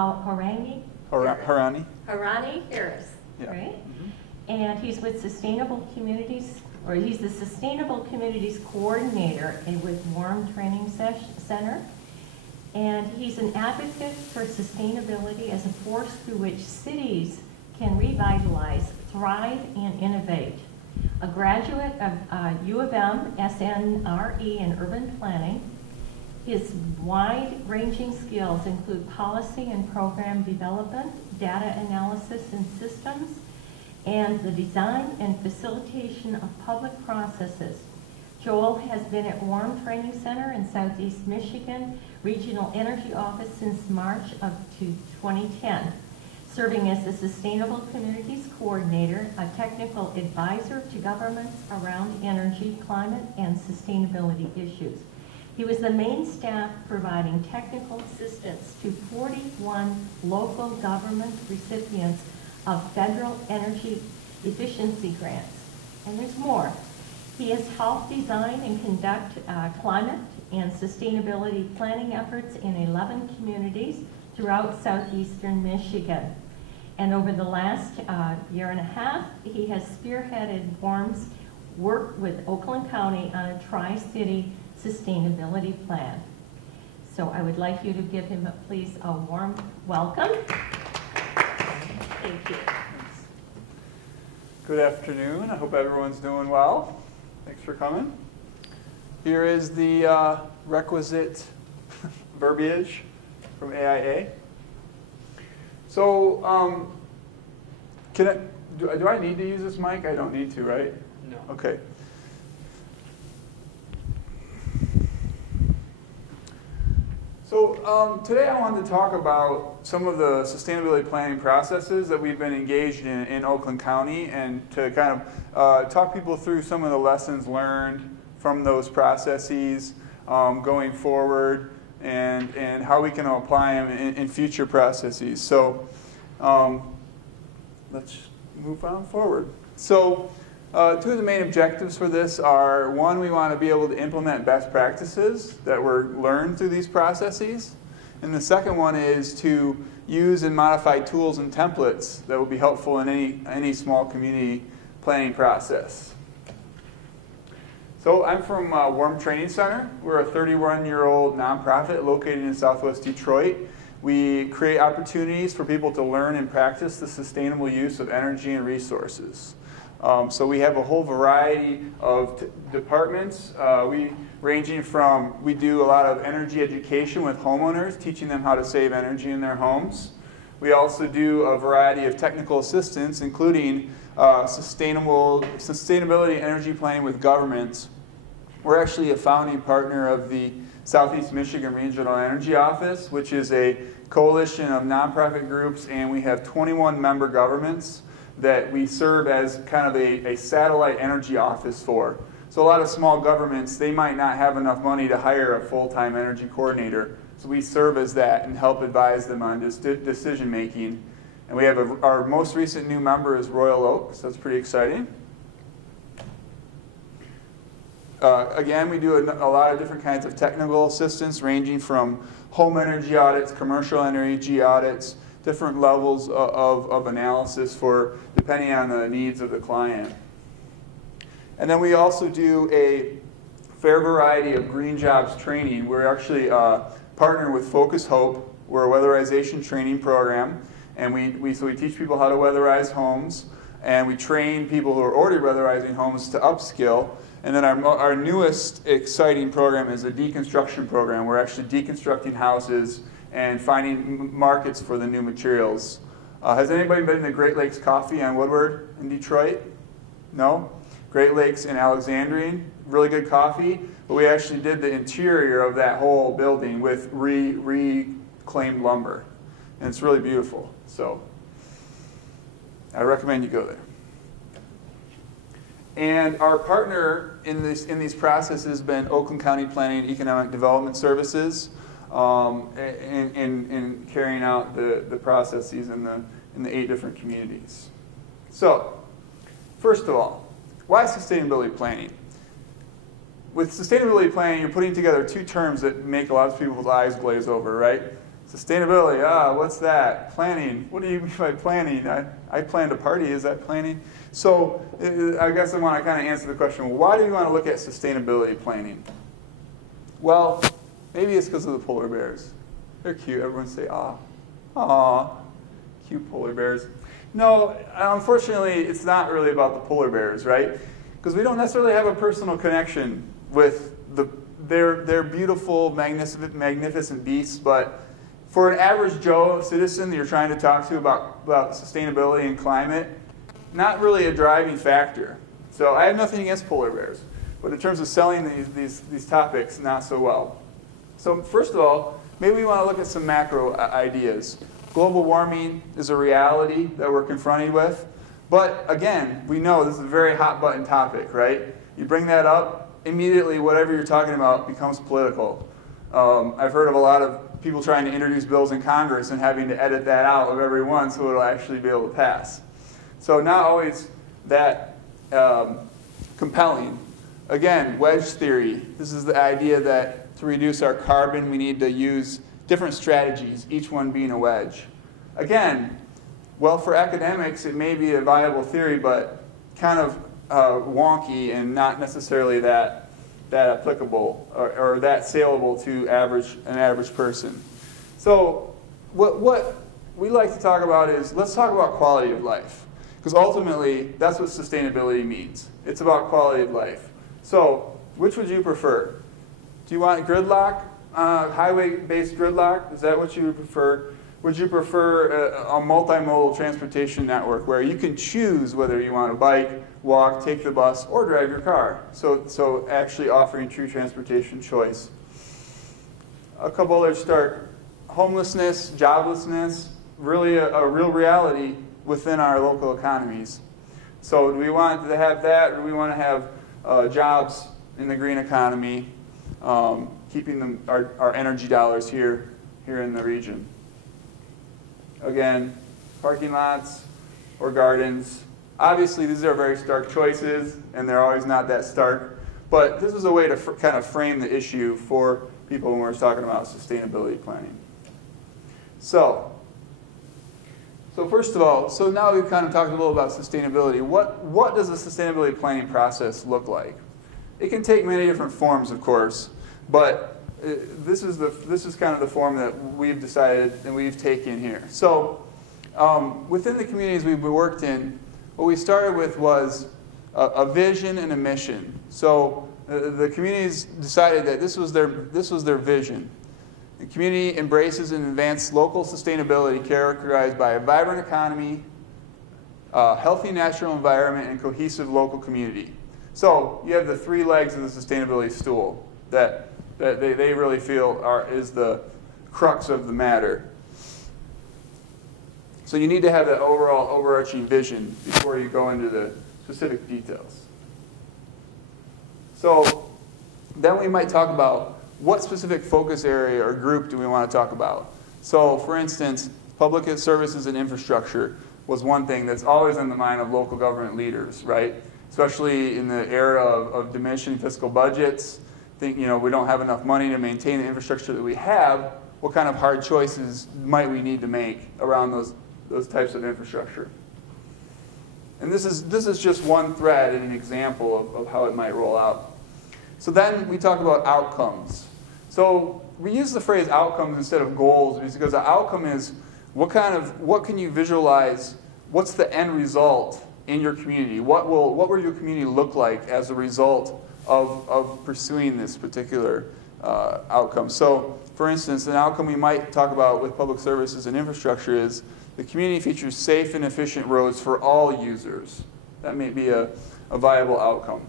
Harani Harris, yeah. right? And he's with Sustainable Communities, or he's the Sustainable Communities Coordinator with Warm Training Center. And he's an advocate for sustainability as a force through which cities can revitalize, thrive, and innovate. A graduate of U of M, SNRE in urban planning, his wide-ranging skills include policy and program development, data analysis and systems, and the design and facilitation of public processes. Joel has been at Warm Training Center in Southeast Michigan Regional Energy Office since March of 2010, serving as the Sustainable Communities Coordinator, a technical advisor to governments around energy, climate, and sustainability issues. He was the main staff providing technical assistance to 41 local government recipients of federal energy efficiency grants. And there's more. He has helped design and conduct climate and sustainability planning efforts in 11 communities throughout southeastern Michigan. And over the last year and a half, he has spearheaded WARM's work with Oakland County on a Tri-City sustainability plan. So I would like you to give him, please, a warm welcome. Thank you. Good afternoon. I hope everyone's doing well. Thanks for coming. Here is the requisite verbiage from AIA. So, do I need to use this mic? I don't need to, right? No. Okay. So today I wanted to talk about some of the sustainability planning processes that we've been engaged in Oakland County, and to kind of talk people through some of the lessons learned from those processes going forward, and how we can apply them in future processes. So let's move on forward. So two of the main objectives for this are, one, we want to be able to implement best practices that were learned through these processes. And the second one is to use and modify tools and templates that will be helpful in any small community planning process. So I'm from Warm Training Center. We're a 31-year-old nonprofit located in Southwest Detroit. We create opportunities for people to learn and practice the sustainable use of energy and resources. So we have a whole variety of departments, ranging from, we do a lot of energy education with homeowners, teaching them how to save energy in their homes. We also do a variety of technical assistance, including sustainability energy planning with governments. We're actually a founding partner of the Southeast Michigan Regional Energy Office, which is a coalition of nonprofit groups, and we have 21 member governments that we serve as kind of a satellite energy office for. So a lot of small governments, they might not have enough money to hire a full-time energy coordinator. So we serve as that and help advise them on decision making. And we have our most recent new member is Royal Oak, so that's pretty exciting. Again, we do a lot of different kinds of technical assistance, ranging from home energy audits, commercial energy audits, different levels of analysis for depending on the needs of the client. And then we also do a fair variety of green jobs training. We're actually partner with Focus Hope. We're a weatherization training program, and we teach people how to weatherize homes, and we train people who are already weatherizing homes to upskill. And then our newest exciting program is a deconstruction program. We're actually deconstructing houses and finding markets for the new materials. Has anybody been to Great Lakes Coffee on Woodward in Detroit? No? Great Lakes in Alexandrian, really good coffee, but we actually did the interior of that whole building with reclaimed lumber. And it's really beautiful, so I recommend you go there. And our partner in these processes has been Oakland County Planning and Economic Development Services, in carrying out the processes in the 8 different communities. So, first of all, why sustainability planning? With sustainability planning, you're putting together 2 terms that make a lot of people's eyes glaze over, right? Sustainability, what's that? Planning, what do you mean by planning? I planned a party, is that planning? So I guess I want to kind of answer the question, well, why do you want to look at sustainability planning? Well, maybe it's because of the polar bears. They're cute, everyone say, aw, cute polar bears. No, unfortunately, it's not really about the polar bears, right? Because we don't necessarily have a personal connection with their beautiful, magnificent beasts, but for an average Joe citizen that you're trying to talk to about sustainability and climate, not really a driving factor. So I have nothing against polar bears, but in terms of selling these topics, not so well. So first of all, maybe we want to look at some macro ideas. Global warming is a reality that we're confronted with, but again, we know this is a very hot button topic, right? You bring that up, immediately whatever you're talking about becomes political. I've heard of a lot of people trying to introduce bills in Congress and having to edit that out of every one so it'll actually be able to pass. So not always that compelling. Again, wedge theory. This is the idea that to reduce our carbon, we need to use different strategies, each one being a wedge. Again, well, for academics, it may be a viable theory, but kind of wonky and not necessarily that applicable or that saleable to an average person. So what we like to talk about is, let's talk about quality of life. Because ultimately, that's what sustainability means. It's about quality of life. So which would you prefer? Do you want gridlock, highway-based gridlock? Is that what you would prefer? Would you prefer a multimodal transportation network where you can choose whether you want to bike, walk, take the bus, or drive your car? So actually offering true transportation choice. A couple others start. Homelessness, joblessness, really a real reality within our local economies. So do we want to have that, or do we want to have jobs in the green economy, keeping our energy dollars here in the region? Again, parking lots or gardens. Obviously, these are very stark choices, and they're always not that stark. But this is a way to kind of frame the issue for people when we're talking about sustainability planning. So first of all, so now we've kind of talked a little about sustainability. What does a sustainability planning process look like? It can take many different forms, of course, but this is kind of the form that we've decided and we've taken here. So within the communities we've worked in, what we started with was a vision and a mission. So the communities decided that this was their vision. The community embraces and advances local sustainability characterized by a vibrant economy, a healthy natural environment, and cohesive local community. So you have the three legs of the sustainability stool that they really feel is the crux of the matter. So you need to have that overall overarching vision before you go into the specific details. So then we might talk about what specific focus area or group do we want to talk about. So for instance, public services and infrastructure was one thing that's always on the mind of local government leaders, right? Especially in the era of diminishing fiscal budgets. Think, we don't have enough money to maintain the infrastructure that we have. What kind of hard choices might we need to make around those types of infrastructure? And this is just one thread and an example of how it might roll out. So then we talk about outcomes. So we use the phrase outcomes instead of goals because the outcome is what can you visualize, what's the end result in your community? What will your community look like as a result of pursuing this particular outcome? So for instance, an outcome we might talk about with public services and infrastructure is the community features safe and efficient roads for all users. That may be a viable outcome.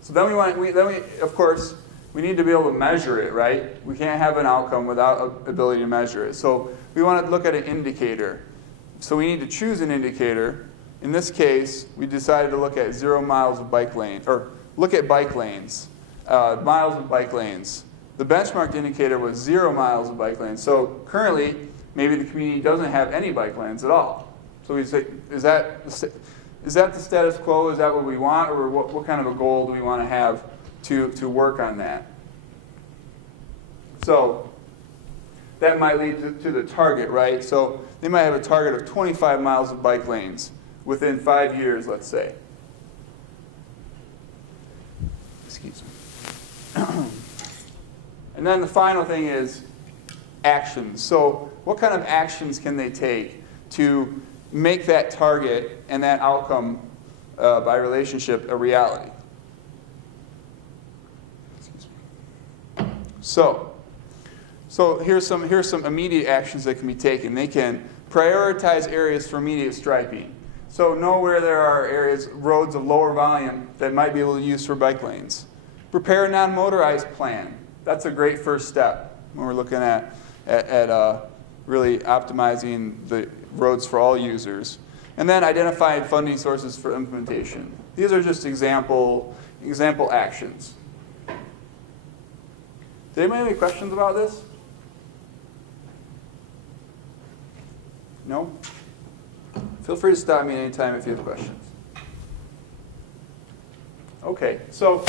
So then of course, we need to be able to measure it, right? We can't have an outcome without an ability to measure it. So we want to look at an indicator. So we need to choose an indicator. In this case, we decided to look at 0 miles of bike lane, or look at bike lanes, miles of bike lanes. The benchmarked indicator was 0 miles of bike lanes. So currently, maybe the community doesn't have any bike lanes at all. So we say, is that the status quo? Is that what we want? Or what kind of a goal do we want to have to work on that? So that might lead to the target, right? So they might have a target of 25 miles of bike lanes within 5 years, let's say. Excuse me. And then the final thing is actions. So what kind of actions can they take to make that target and that outcome by relationship a reality? So here's some immediate actions that can be taken. They can prioritize areas for immediate striping. So know where there are areas, roads of lower volume that might be able to use for bike lanes. Prepare a non-motorized plan. That's a great first step when we're looking at really optimizing the roads for all users. And then identify funding sources for implementation. These are just example actions. Did anybody have any questions about this? No? Feel free to stop me anytime if you have questions. Okay, so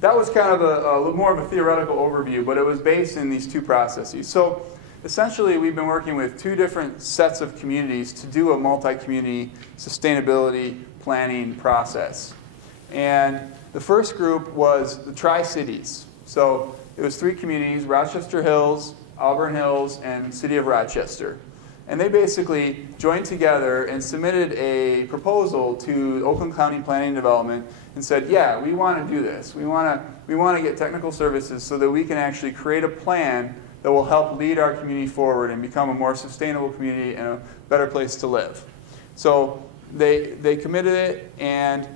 that was kind of a more of a theoretical overview, but it was based in these two processes. So essentially, we've been working with two different sets of communities to do a multi-community sustainability planning process. And the first group was the Tri-Cities. So it was 3 communities, Rochester Hills, Auburn Hills, and City of Rochester. And they basically joined together and submitted a proposal to Oakland County Planning and Development and said, yeah, we want to do this. We want to get technical services so that we can actually create a plan that will help lead our community forward and become a more sustainable community and a better place to live. So they committed it, and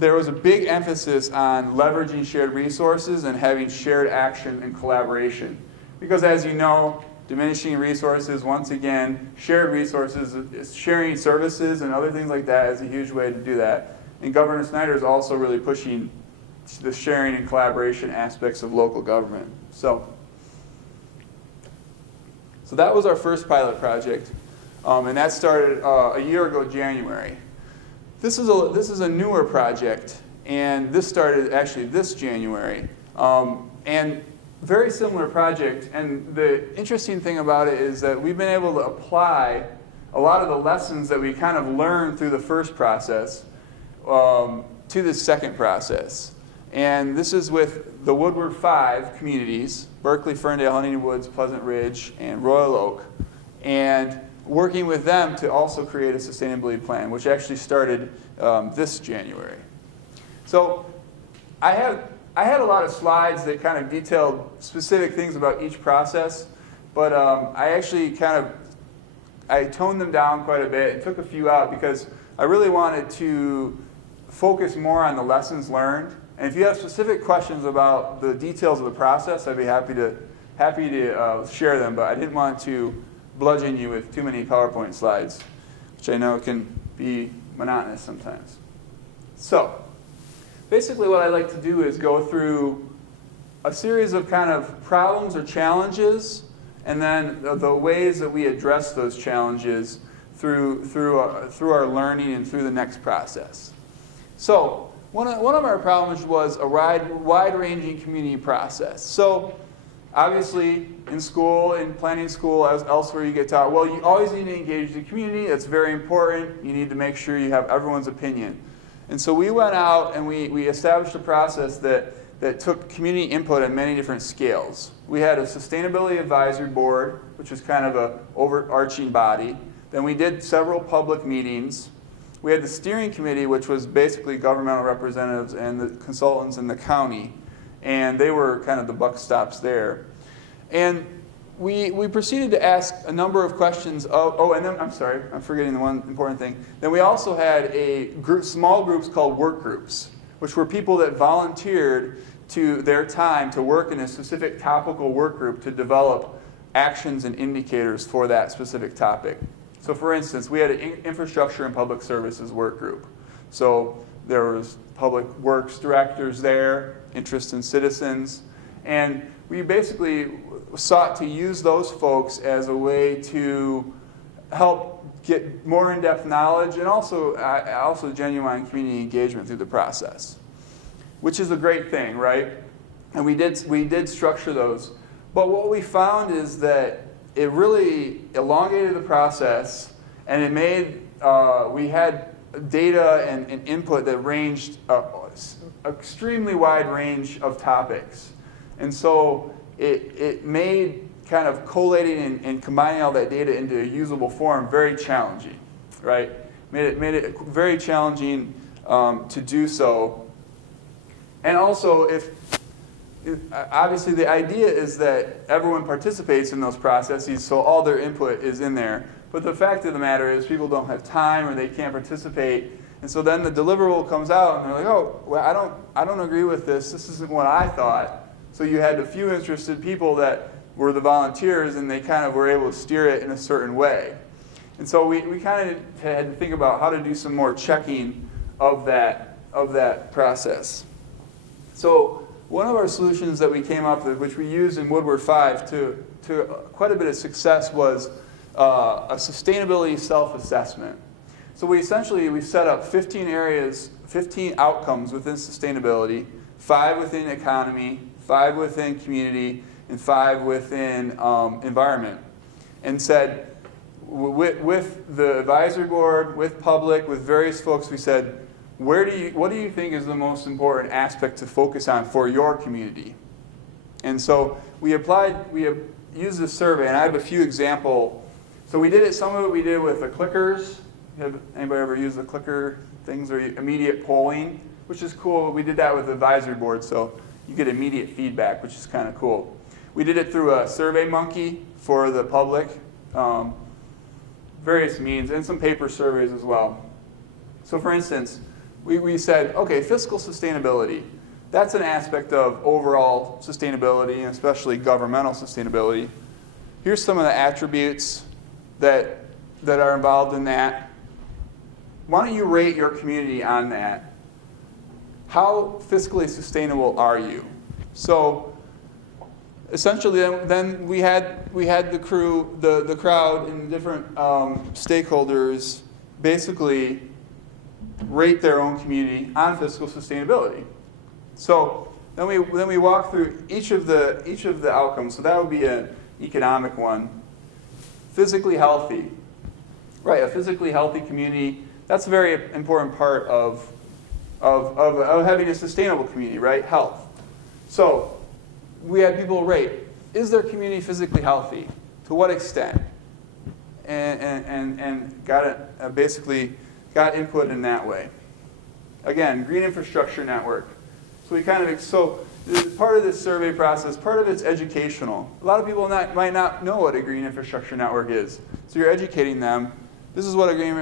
there was a big emphasis on leveraging shared resources and having shared action and collaboration. Because as you know, diminishing resources, once again, shared resources, sharing services and other things like that is a huge way to do that. And Governor Snyder is also really pushing the sharing and collaboration aspects of local government. So that was our first pilot project, and that started a year ago, January. This is a newer project, and this started actually this January. And very similar project, and the interesting thing about it is that we've been able to apply a lot of the lessons that we kind of learned through the first process to the second process. And this is with the Woodward 5 communities, Berkeley, Ferndale, Huntington Woods, Pleasant Ridge, and Royal Oak, and working with them to also create a sustainability plan, which actually started this January. So I had a lot of slides that kind of detailed specific things about each process, but I actually I toned them down quite a bit and took a few out because I really wanted to focus more on the lessons learned. And if you have specific questions about the details of the process, I'd be happy to share them, but I didn't want to bludgeon you with too many PowerPoint slides, which I know can be monotonous sometimes. So basically what I like to do is go through a series of kind of problems or challenges, and then the ways that we address those challenges through our learning and through the next process. So one of our problems was a wide-ranging community process. So obviously in school, in planning school, elsewhere you get taught, well, you always need to engage the community. That's very important. You need to make sure you have everyone's opinion. And so we went out and we established a process that took community input at many different scales. We had a sustainability advisory board, which was kind of an overarching body. Then we did several public meetings. We had the steering committee, which was basically governmental representatives and the consultants in the county. And they were kind of the buck stops there. And we proceeded to ask a number of questions of, and then, I'm sorry, I'm forgetting the one important thing. Then we also had small groups called work groups, which were people that volunteered to their time to work in a specific topical work group to develop actions and indicators for that specific topic. So for instance, we had an infrastructure and public services work group. So there was public works directors there, interest in citizens, and we basically sought to use those folks as a way to help get more in-depth knowledge and also genuine community engagement through the process, which is a great thing, right? And we did structure those. But what we found is that it really elongated the process, and it made, we had data and input that ranged extremely wide range of topics. And so it made kind of collating and combining all that data into a usable form very challenging, right? Made it very challenging to do so. And also, obviously the idea is that everyone participates in those processes, so all their input is in there. But the fact of the matter is people don't have time or they can't participate. And so then the deliverable comes out and they're like, oh, well, I don't agree with this. This isn't what I thought. So you had a few interested people that were the volunteers, and they kind of were able to steer it in a certain way. And so we kind of had to think about how to do some more checking of that process. So one of our solutions that we came up with, which we used in Woodward 5 to quite a bit of success, was a sustainability self-assessment. So we set up 15 areas, 15 outcomes within sustainability, 5 within economy, 5 within community, and 5 within environment. And said, with the advisory board, with public, with various folks, we said, what do you think is the most important aspect to focus on for your community? And so we used this survey, and I have a few examples. So we did it, some of it we did with the clickers. Have anybody ever used the clicker things, or immediate polling, which is cool. We did that with the advisory board, so you get immediate feedback, which is kind of cool. We did it through a SurveyMonkey for the public, various means, and some paper surveys as well. So for instance, we said, okay, fiscal sustainability. That's an aspect of overall sustainability, and especially governmental sustainability. Here's some of the attributes that are involved in that. Why don't you rate your community on that? How fiscally sustainable are you? So essentially, then we had the crew, the crowd, and different stakeholders basically rate their own community on fiscal sustainability. So then we walk through each of the outcomes. So that would be an economic one. Physically healthy, right? A physically healthy community. That's a very important part of having a sustainable community, right? Health. So we had people rate, is their community physically healthy? To what extent? And basically got input in that way. Again, green infrastructure network. So part of this survey process, part of it's educational. A lot of people might not know what a green infrastructure network is. So you're educating them. This is what a green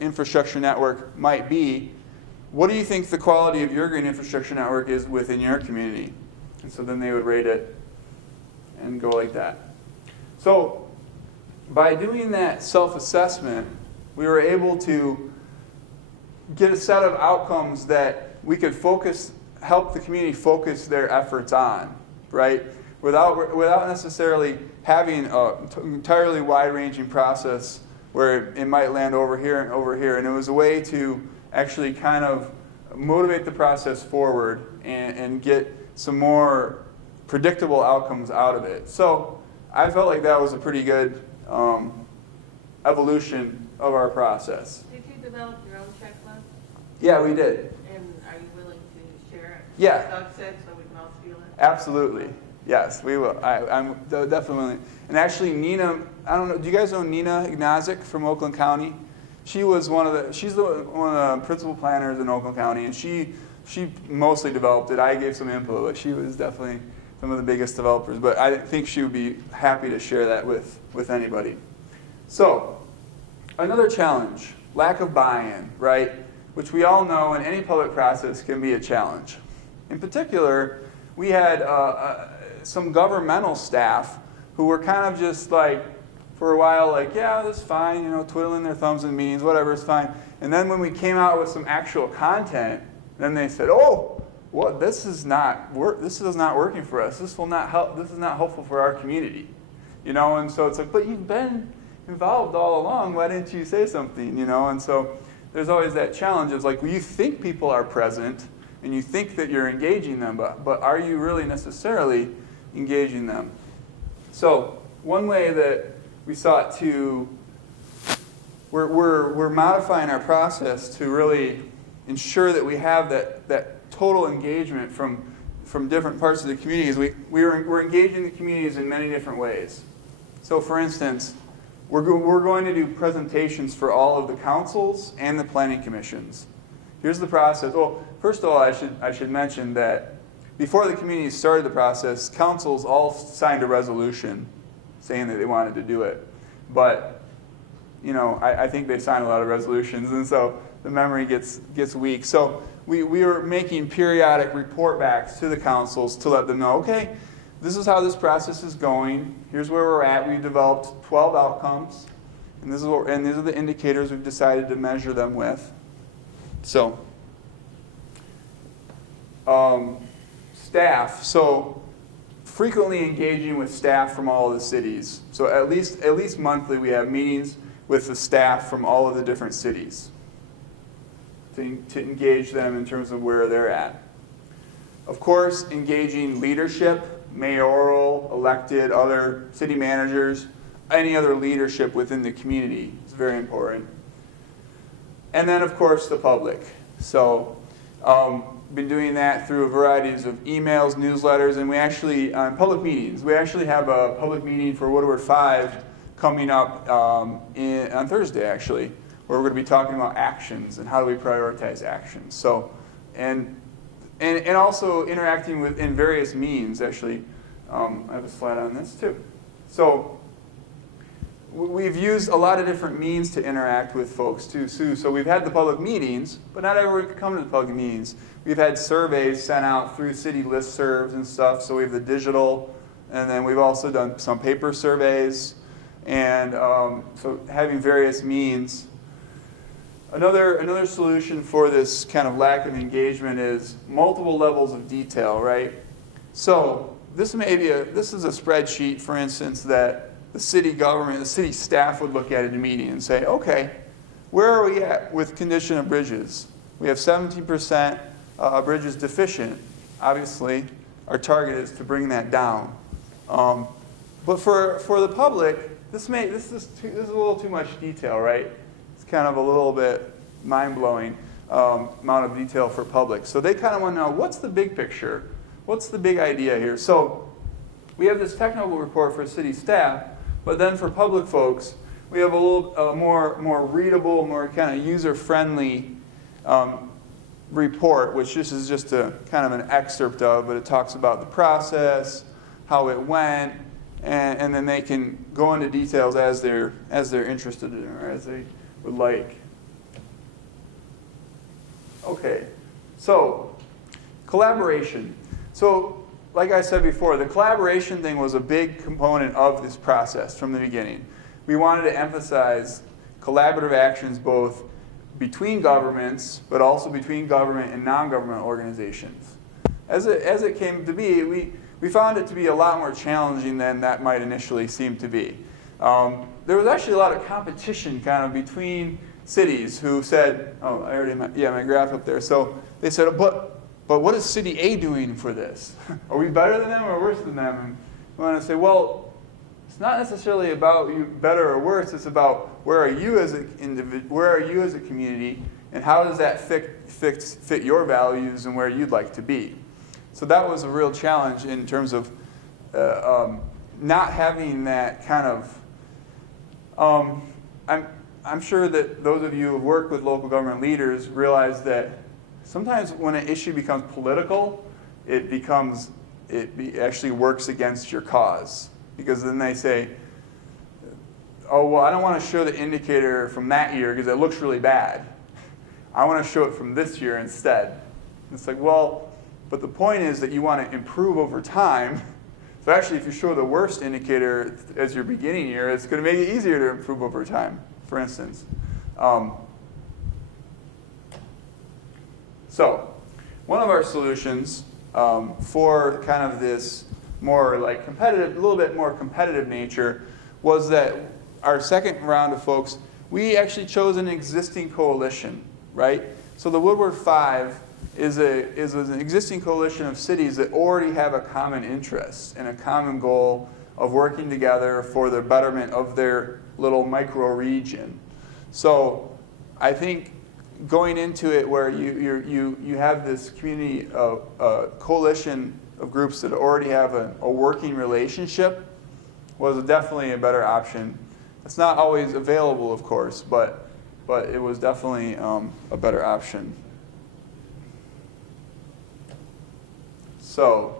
infrastructure network might be. What do you think the quality of your green infrastructure network is within your community? And so then they would rate it and go like that. So by doing that self-assessment, we were able to get a set of outcomes that we could help the community focus their efforts on, right? Without necessarily having an entirely wide-ranging process where it might land over here and over here. And it was a way to actually kind of motivate the process forward and get some more predictable outcomes out of it. So I felt like that was a pretty good evolution of our process. Did you develop your own checklist? Yeah, we did. And are you willing to share it? Yeah. Like Doug said, so we can all steal it? Absolutely. Yes, we will. I'm definitely willing. And actually, Nina, I don't know, do you guys know Nina Ignazik from Oakland County? She's one of the principal planners in Oakland County, and she mostly developed it. I gave some input, but she was definitely some of the biggest developers. But I think she would be happy to share that with anybody. So, another challenge, lack of buy-in, right? Which we all know in any public process can be a challenge. In particular, we had some governmental staff who were kind of just like, for a while, like, yeah, that's fine, you know, twiddling their thumbs in meetings, whatever, it's fine. And then when we came out with some actual content, then they said, oh, well, this is not working for us. This will not help. This is not helpful for our community, you know. And so it's like, but you've been involved all along. Why didn't you say something, you know? And so there's always that challenge of like, well, you think people are present and you think that you're engaging them, but are you really necessarily engaging them? So one way that we sought to, we're modifying our process to really ensure that we have that total engagement from different parts of the communities. We're engaging the communities in many different ways. So for instance, we're going to do presentations for all of the councils and the planning commissions. Here's the process. Well, first of all, I should mention that before the communities started the process, councils all signed a resolution saying that they wanted to do it. But, you know, I think they signed a lot of resolutions, and so the memory gets weak. So we were making periodic report backs to the councils to let them know, okay, this is how this process is going. Here's where we're at. We've developed 12 outcomes, and these are the indicators we've decided to measure them with. So, staff. So, frequently engaging with staff from all of the cities. So at least monthly, we have meetings with the staff from all of the different cities to engage them in terms of where they're at. Of course, engaging leadership, mayoral, elected, other city managers, any other leadership within the community is very important. And then, of course, the public. So, been doing that through a variety of emails, newsletters, and we actually, on public meetings, we actually have a public meeting for Woodward 5 coming up on Thursday, actually, where we're going to be talking about actions and how do we prioritize actions. So, and also interacting with in various means, actually. I have a slide on this, too. So, we've used a lot of different means to interact with folks, too. So we've had the public meetings, but not everyone could come to the public meetings. We've had surveys sent out through city listservs and stuff, so we have the digital, and then we've also done some paper surveys, and so having various means. Another solution for this kind of lack of engagement is multiple levels of detail, right? So this is a spreadsheet, for instance, that the city government, the city staff would look at in a meeting and say, okay, where are we at with condition of bridges? We have 17% bridges deficient. Obviously, our target is to bring that down. But for the public, this is a little too much detail, right? It's kind of a little bit mind-blowing amount of detail for public. So they kind of want to know, what's the big picture? What's the big idea here? So we have this technical report for city staff, but then for public folks, we have a little more readable, more kind of user-friendly report, which this is just a kind of an excerpt of, but it talks about the process, how it went, and then they can go into details as they're interested in or as they would like. Okay, so collaboration. So, like I said before, the collaboration thing was a big component of this process from the beginning. We wanted to emphasize collaborative actions both between governments, but also between government and non-government organizations. As it came to be, we found it to be a lot more challenging than that might initially seem to be. There was actually a lot of competition kind of between cities who said, oh, I already my graph up there. So they said, but what is City A doing for this? Are we better than them or worse than them? And we want to say, well, it's not necessarily about you better or worse. It's about where are you as an individual, where are you as a community, and how does that fit your values and where you'd like to be. So that was a real challenge in terms of not having that kind of. I'm sure that those of you who have worked with local government leaders realize that sometimes when an issue becomes political, it actually works against your cause. Because then they say, oh, well, I don't want to show the indicator from that year because it looks really bad. I want to show it from this year instead. And it's like, well, but the point is that you want to improve over time. So actually, if you show the worst indicator as your beginning year, it's going to make it easier to improve over time, for instance. So one of our solutions for kind of this more like competitive, a little bit more competitive nature was that our second round of folks, we actually chose an existing coalition, right? So the Woodward 5 is an existing coalition of cities that already have a common interest and a common goal of working together for the betterment of their little micro region. So I think going into it where you have this community, coalition of groups that already have a working relationship was definitely a better option. It's not always available, of course, but it was definitely a better option. So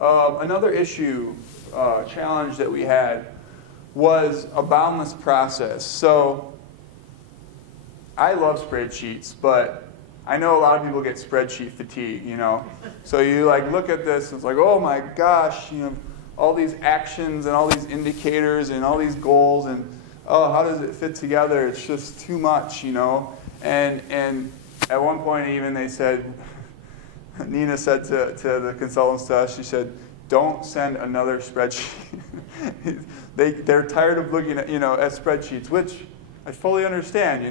another issue, challenge that we had was a boundless process. So I love spreadsheets, but I know a lot of people get spreadsheet fatigue, you know. So you like look at this, and it's like, oh my gosh, you know, all these actions and all these indicators and all these goals, and oh, how does it fit together? It's just too much, you know. And at one point even they said, Nina said to the consultants to us, she said, don't send another spreadsheet. They're tired of looking at, at spreadsheets, which I fully understand,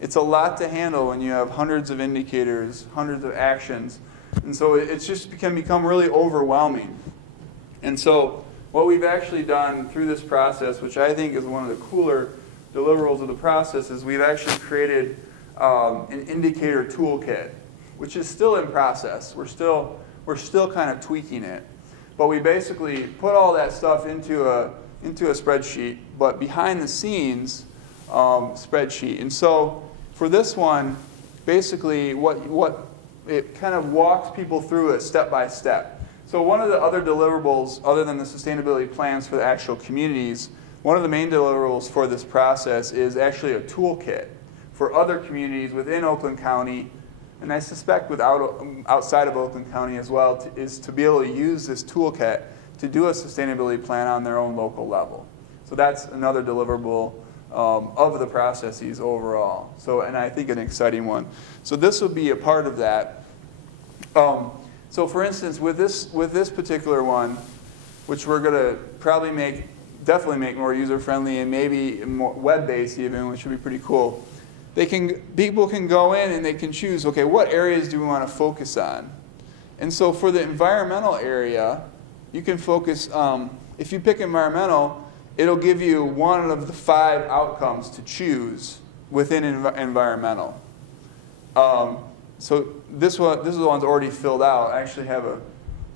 It's a lot to handle when you have hundreds of indicators, hundreds of actions. And so it just can become really overwhelming. And so what we've actually done through this process, which I think is one of the cooler deliverables of the process, is we've actually created an indicator toolkit, which is still in process. We're still kind of tweaking it. But we basically put all that stuff into a spreadsheet, but behind the scenes spreadsheet. And so for this one, basically what it kind of walks people through it step by step. So one of the other deliverables, other than the sustainability plans for the actual communities, one of the main deliverables for this process is actually a toolkit for other communities within Oakland County, and I suspect outside of Oakland County as well, is to be able to use this toolkit to do a sustainability plan on their own local level. So that's another deliverable of the processes overall. So, and I think an exciting one. So this would be a part of that. So for instance, with this particular one, which we're going to probably definitely make more user-friendly and maybe more web-based even, which would be pretty cool. People can go in and they can choose, okay, what areas do we want to focus on? And so for the environmental area, you can focus, if you pick environmental, it'll give you one of the 5 outcomes to choose within environmental. So this is the one's already filled out. I actually have a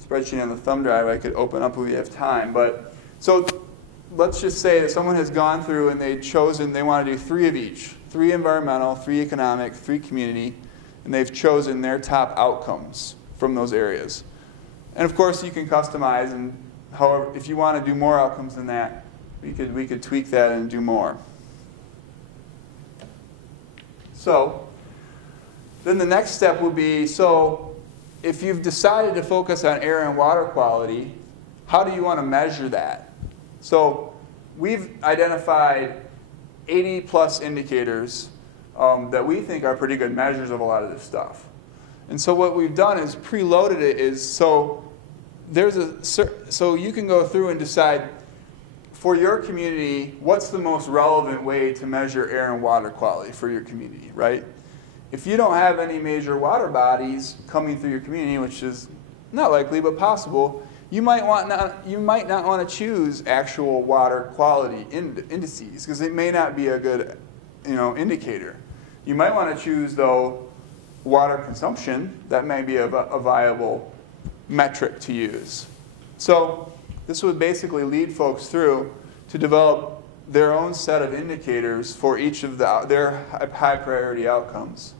spreadsheet on the thumb drive I could open up if we have time. But so let's just say that someone has gone through and they want to do 3 of each. 3 environmental, 3 economic, 3 community, and they've chosen their top outcomes from those areas. And of course you can customize, and however, if you want to do more outcomes than that, we could tweak that and do more. So then the next step would be, so if you've decided to focus on air and water quality, how do you want to measure that? So we've identified 80+ indicators that we think are pretty good measures of a lot of this stuff. And so what we've done is preloaded it so you can go through and decide for your community, what's the most relevant way to measure air and water quality for your community, right? If you don't have any major water bodies coming through your community, which is not likely but possible, you might not want to choose actual water quality indices because it may not be a good indicator. You might want to choose, though, water consumption. That may be a viable metric to use. So this would basically lead folks through to develop their own set of indicators for each of their high priority outcomes.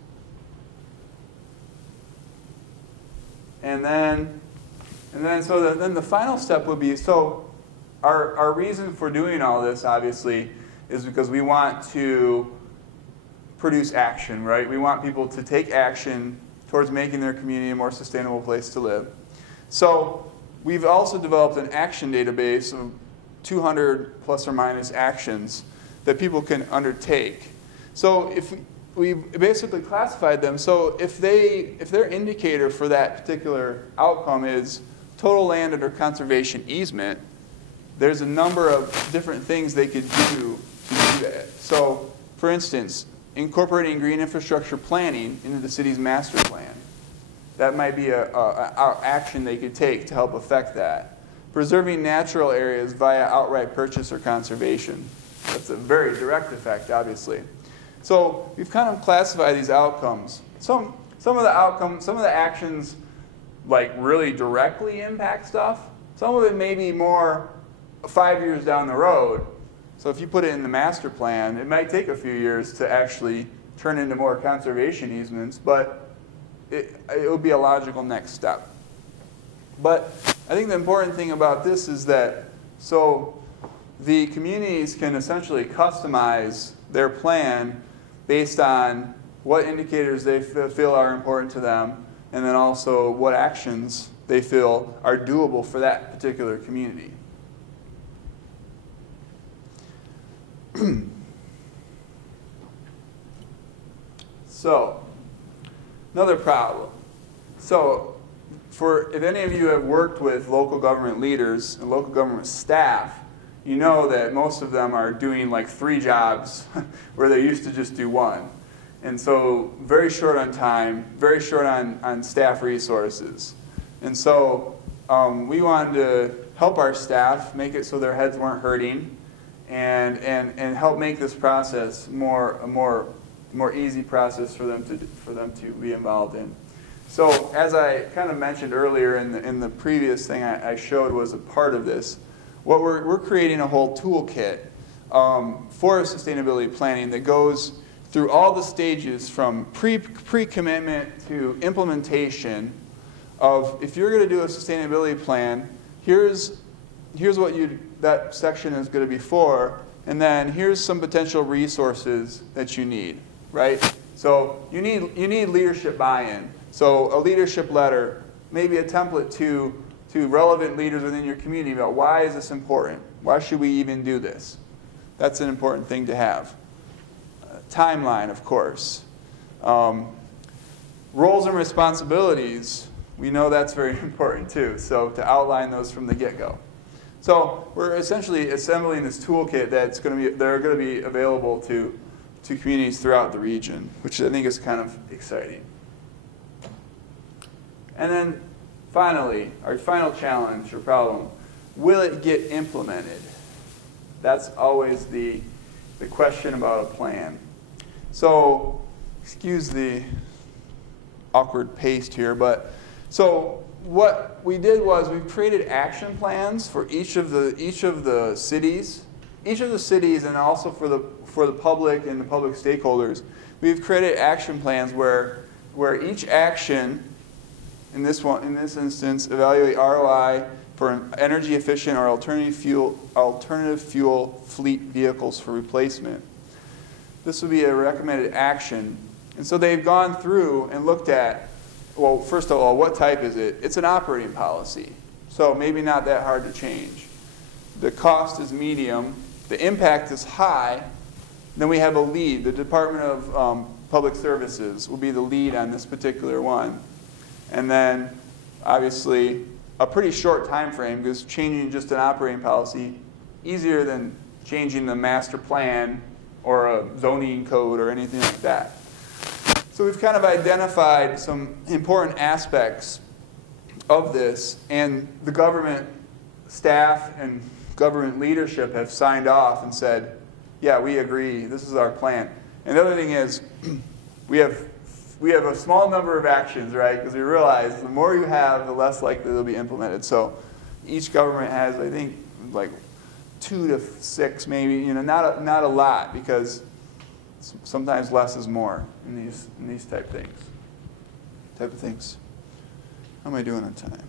And then the final step would be, so our reason for doing all this, obviously, is because we want to produce action, right? We want people to take action towards making their community a more sustainable place to live. So we've also developed an action database of 200 plus or minus actions that people can undertake. So if we basically classified them, so if their indicator for that particular outcome is total land under conservation easement, there's a number of different things they could do to do that. So for instance, incorporating green infrastructure planning into the city's master plan. That might be an action they could take to help affect that. preserving natural areas via outright purchase or conservation. That's a very direct effect, obviously. So we've kind of classified these outcomes. Some of the actions like really directly impact stuff. Some of it may be more 5 years down the road. So if you put it in the master plan, it might take a few years to actually turn into more conservation easements, but it would be a logical next step. But I think the important thing about this is that so the communities can essentially customize their plan based on what indicators they feel are important to them, and then also what actions they feel are doable for that particular community. So, another problem. So, if any of you have worked with local government leaders and local government staff, you know that most of them are doing like 3 jobs where they used to just do 1. And so very short on time, very short on staff resources. And so we wanted to help our staff, make it so their heads weren't hurting, and help make this process a more easy process for them to be involved in. So as I kind of mentioned earlier in the previous thing I showed was a part of this, what we're creating a whole toolkit for sustainability planning that goes through all the stages from pre-commitment to implementation of, if you're going to do a sustainability plan, here's what that section is going to be for, and then here's some potential resources that you need, right? So you need leadership buy-in. So a leadership letter, maybe a template to relevant leaders within your community about why is this important? Why should we even do this? That's an important thing to have. Timeline, of course. Roles and responsibilities, we know that's very important too, so to outline those from the get-go. So we're essentially assembling this toolkit that are going to be available to communities throughout the region, which I think is kind of exciting. And then finally, our final challenge or problem, will it get implemented? That's always the question about a plan. So, excuse the awkward paste here, but so what we did was we created action plans for each of the cities, and also for the public and the public stakeholders. We've created action plans where each action, in this instance, evaluate ROI for an energy efficient or alternative fuel fleet vehicles for replacement. This would be a recommended action. And so they've gone through and looked at, well, first of all, what type is it? It's an operating policy, so maybe not that hard to change. The cost is medium. The impact is high. Then we have a lead. The Department of Public Services will be the lead on this particular one. And then, obviously, a pretty short time frame, because changing just an operating policy, easier than changing the master plan or a zoning code or anything like that. So we've kind of identified some important aspects of this, and the government staff and government leadership have signed off and said, yeah, we agree, this is our plan. And the other thing is, we have a small number of actions, right? Because we realize the more you have, the less likely they'll be implemented. So each government has, I think, like 2 to 6 maybe, not a lot, because sometimes less is more in these type of things. How am I doing on time?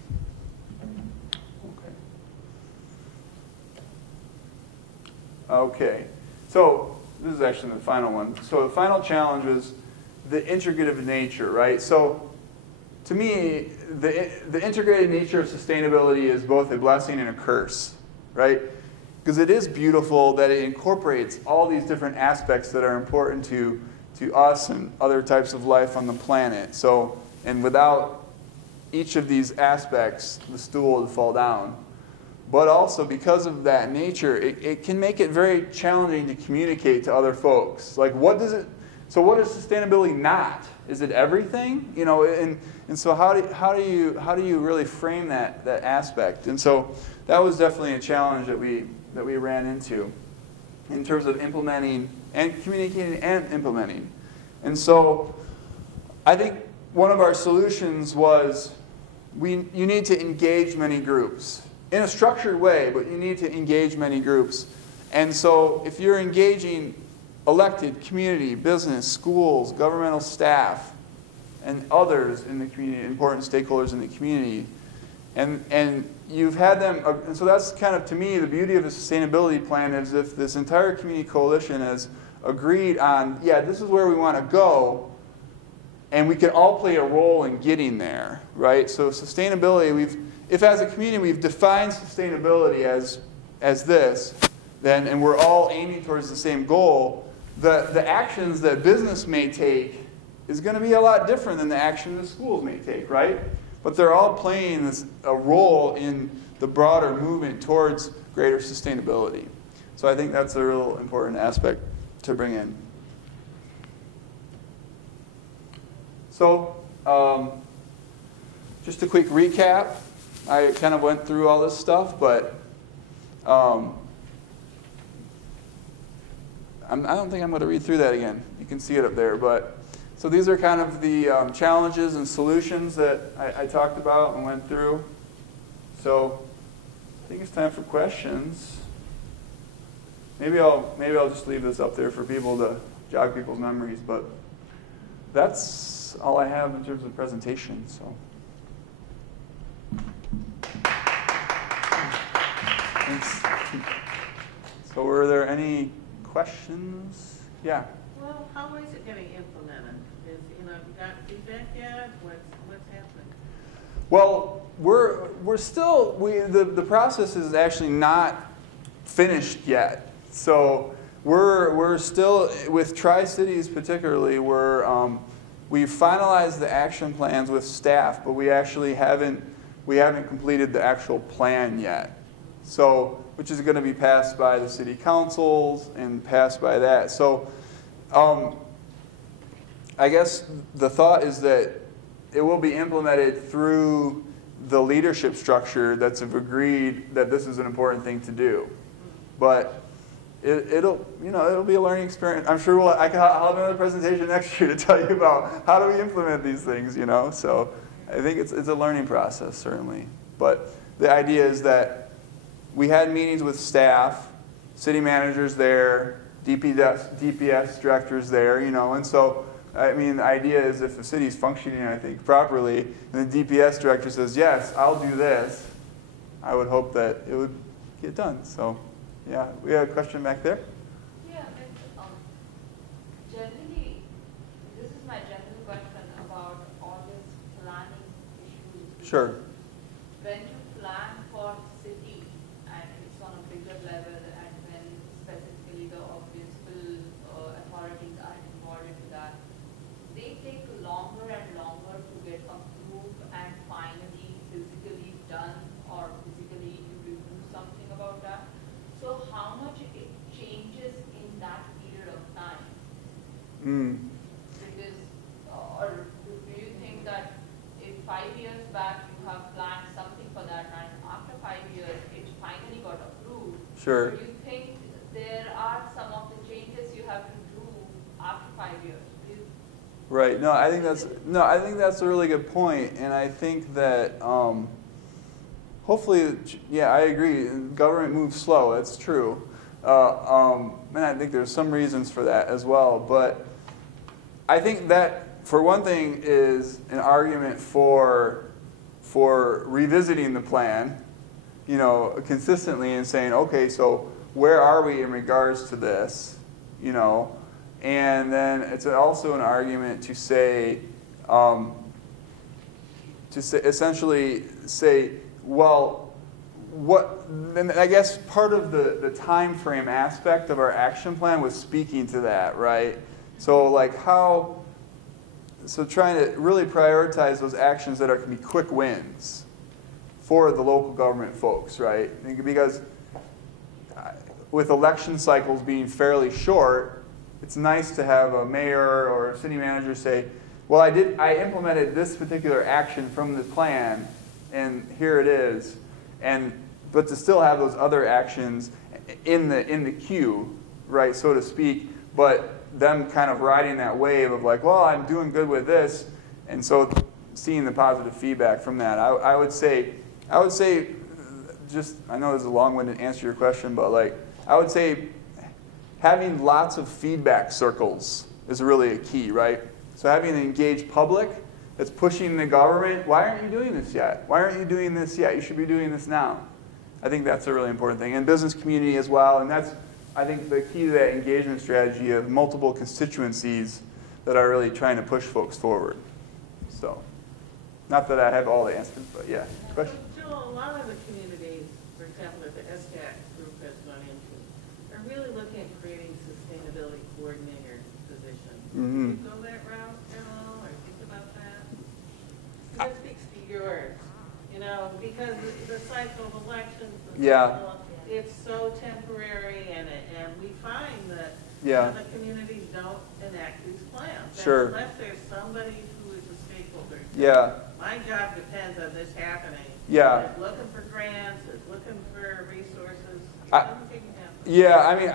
Okay. So this is actually the final one. So the final challenge was the integrative nature, right? So to me, the integrated nature of sustainability is both a blessing and a curse, right? Because it is beautiful that it incorporates all these different aspects that are important to us and other types of life on the planet. So, and without each of these aspects, the stool would fall down. But also, because of that nature, it can make it very challenging to communicate to other folks. Like, what does So what is sustainability not? Is it everything? You know, and so how do you really frame that aspect? And so that was definitely a challenge that we ran into in terms of implementing and communicating and implementing. And so I think one of our solutions was you need to engage many groups in a structured way, but you need to engage many groups. And so if you're engaging elected community, business, schools, governmental staff, and others in the community, important stakeholders in the community, and you've had them, and so that's kind of, to me, the beauty of a sustainability plan is if this entire community coalition has agreed on, yeah, this is where we want to go, and we can all play a role in getting there, right? So sustainability, if as a community we've defined sustainability as this, then, and we're all aiming towards the same goal, the actions that business may take is going to be a lot different than the action the schools may take, right? But they're all playing a role in the broader movement towards greater sustainability. So I think that's a real important aspect to bring in. So just a quick recap. I kind of went through all this stuff, but I don't think I'm going to read through that again. You can see it up there. But so these are kind of the challenges and solutions that I talked about and went through. So I think it's time for questions. Maybe I'll just leave this up there for people to jog people's memories. But that's all I have in terms of presentation. So. Thanks. So were there any questions? Yeah. Well, how is it getting implemented? Have you got feedback yet? What's happening? Well, we're still, the process is actually not finished yet. So we're still, with Tri-Cities particularly, we've finalized the action plans with staff, but we actually haven't completed the actual plan yet. So, which is going to be passed by the city councils and passed by that. So I guess the thought is that it will be implemented through the leadership structure that's agreed that this is an important thing to do. But it'll be a learning experience. I'm sure I'll have another presentation next year to tell you about how do we implement these things, So I think it's a learning process, certainly. But the idea is that we had meetings with staff, city managers there, DPS directors there, and so, I mean, the idea is if the city's functioning, I think, properly, and the DPS director says, yes, I'll do this, I would hope that it would get done. So, yeah, we have a question back there. Yeah, but generally, this is my general question about all this planning issues. Sure. When you plan for city, and it's on a bigger level, and when specifically the municipal authorities are involved into that, they take longer and longer to get approved and finally physically done, or physically you will do something about that. So how much it changes in that period of time? Because, or do you think that if 5 years back you have planned something for that, and after 5 years it finally got approved? Sure. Do you think there are some of the changes you have to do after 5 years? Right. No, I think that's a really good point, and I think that hopefully, yeah, I agree. Government moves slow. That's true, and I think there's some reasons for that as well. But I think that, for one thing, is an argument for revisiting the plan, consistently and saying, okay, so where are we in regards to this, And then it's also an argument to say, essentially say, well, and I guess part of the time frame aspect of our action plan was speaking to that, right? So trying to really prioritize those actions that can be quick wins for the local government folks, right? Because with election cycles being fairly short, it's nice to have a mayor or a city manager say, well, I implemented this particular action from the plan, and here it is, but to still have those other actions in the queue, right, so to speak, but them kind of riding that wave of like, well, I'm doing good with this, and so seeing the positive feedback from that. I would say, just, I know this is a long-winded answer to your question, but like, I would say having lots of feedback circles is really a key, right? So having an engaged public that's pushing the government, why aren't you doing this yet? Why aren't you doing this yet? You should be doing this now. I think that's a really important thing. And business community as well, and that's, I think, the key to that engagement strategy of multiple constituencies that are really trying to push folks forward. So, not that I have all the answers, but yeah. Question? Joel, a lot of the communities, for example, that the SCAC group has gone into, are really looking at creating sustainability coordinator positions. Mm-hmm. Do you go that route at all, or think about that? That speaks to yours, you know, because the cycle of elections, it's so temporary, and we find that the communities don't enact these plans. Sure. Unless there's somebody who is a stakeholder. Yeah. My job depends on this happening. Yeah. It's looking for grants, it's looking for resources. It doesn't happen. Yeah, I mean,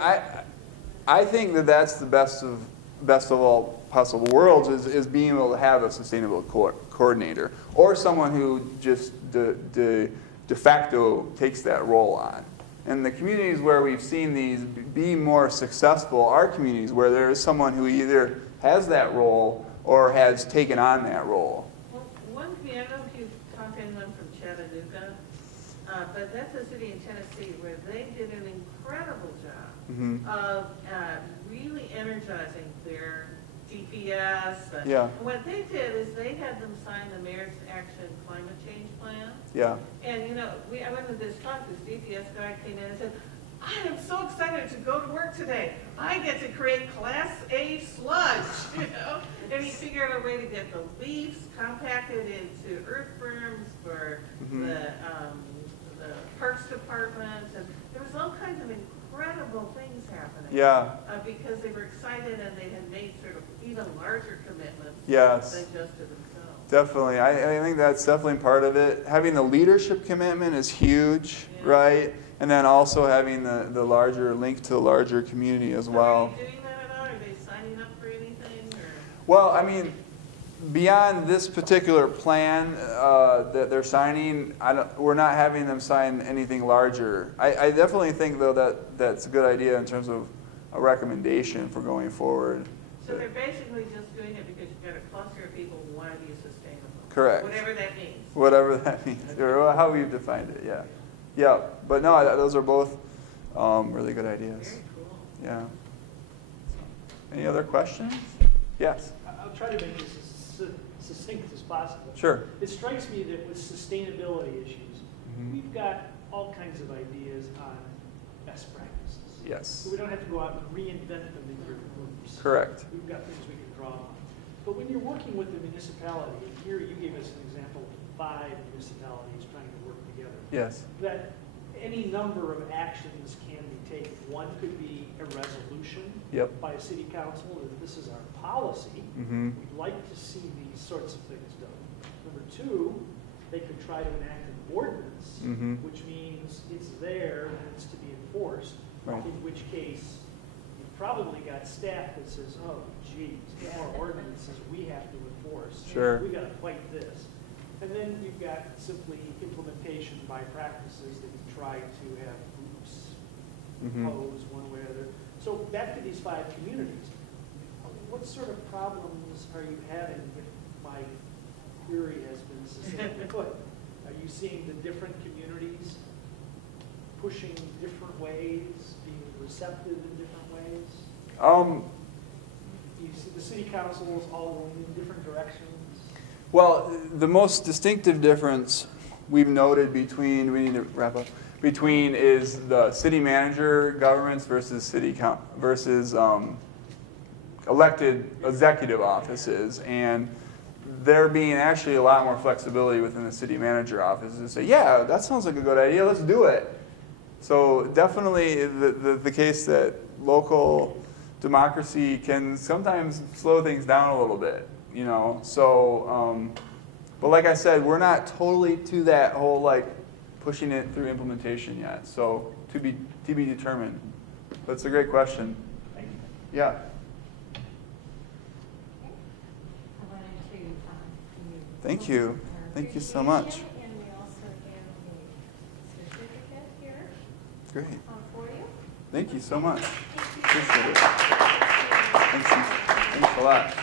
I think that that's the best of all possible worlds is being able to have a sustainable coordinator or someone who just de facto takes that role on. And the communities where we've seen these be more successful are communities where there is someone who either has that role or has taken on that role. Well, one community, I don't know if you've talked to anyone from Chattanooga, but that's a city in Tennessee where they did an incredible job of really energizing their GPS. And what they did is they had them sign the Mayor's Action Climate Change Plan. Yeah. And you know, I went to this talk, this GPS guy came in and said, I am so excited to go to work today. I get to create Class A sludge, you know? And he figured out a way to get the leaves compacted into earth berms for the Parks Department. And there was all kinds of incredible things happening. Yeah. Because they were excited and they had made sort of even larger commitments than just to themselves. Definitely. I think that's definitely part of it. Having the leadership commitment is huge, right? And then also having the larger link to the larger community as well. Are you doing that at all? Are they signing up for anything? Or? Well, I mean, beyond this particular plan that they're signing, we're not having them sign anything larger. I definitely think, though, that's a good idea in terms of a recommendation for going forward. So they're basically just doing it because you've got a cluster of people who want to be sustainable. Correct. Whatever that means. Whatever that means, or how we've defined it, yeah. Yeah, but no, those are both really good ideas. Very cool. Yeah. Any other questions? Yes. I'll try to make this as succinct as possible. Sure. It strikes me that with sustainability issues, we've got all kinds of ideas on best practices. Yes. So we don't have to go out and reinvent them in your groups. Correct. We've got things we can draw on. But when you're working with the municipality, and here you gave us an example of 5 municipalities trying to work together. Yes. That any number of actions can be taken. One could be a resolution by a city council that this is our policy. We'd like to see these sorts of things done. Number 2, they could try to enact an ordinance, which means it's there and it's to be enforced. Right. In which case, you've probably got staff that says, oh, geez, more ordinances we have to enforce. Sure. We've got to fight this. And then you've got simply implementation by practices that you try to have groups pose one way or the other. So back to these 5 communities. What sort of problems are you having if my query has been succinctly put? Are you seeing the different communities pushing different ways, being receptive in different ways? You see the city councils all going in different directions? Well, the most distinctive difference we've noted between, we need to wrap up, between is the city manager governments versus elected executive offices. And there being actually a lot more flexibility within the city manager office to say, yeah, that sounds like a good idea, let's do it. So definitely the case that local democracy can sometimes slow things down a little bit, you know. So, but like I said, we're not totally to that whole like pushing it through implementation yet. So to be determined. That's a great question. Thank you. Yeah. Thank you. Thank you so much. And we also have a certificate here Great. for you. Thank you so much. Appreciate it. Thanks a lot.